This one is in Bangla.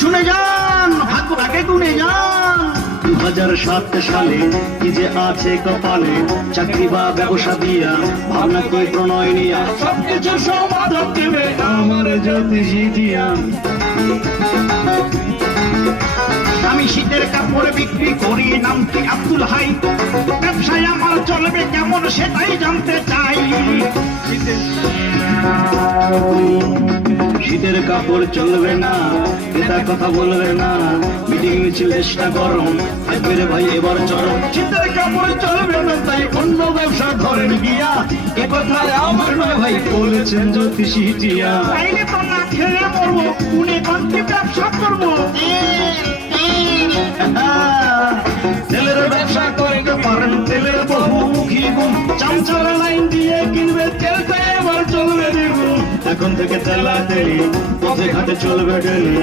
শুনে যান, ভাগ্যটাকে গুনে যান। 2007 সালে কি যে আছে কপালে, চাকরি বা ব্যবসা দিয়া, ভাবনা কই প্রণয় নিয়া, সবকিছু সমাধান দিবে আমার জ্যোতিষী দিয়া। আমি শীতের কাপড় বিক্রি করি, নাম কি আব্দুল হাই। ব্যবসায় আমার চলবে কেমন সেটাই জানতে চাই। শীতের কাপড় চলবে না, এটা কথা বলবে না, মিটিং মিছিল চেষ্টা গরম থাকবে রে ভাই এবার চরম। শীতের কাপড় চলবে না, তাই অন্য ব্যবসা ধরেন গিয়া, এ কথা আমার নয় ভাই, বলেছেন জ্যোতিষী টিয়া। তাইলে তো না খেয়ে মরবো, উনি কোনটি ব্যবসা করবো। তেলের ব্যবসা করতে পারেন, তেলের বহুমুখী গুণ, চামচার লাইন দিয়ে কিনবে তেলটা এবার চলবে দ্বিগুণ। এখন থেকে তেলা তেলি পথে ঘাটে চলবে ডেলি।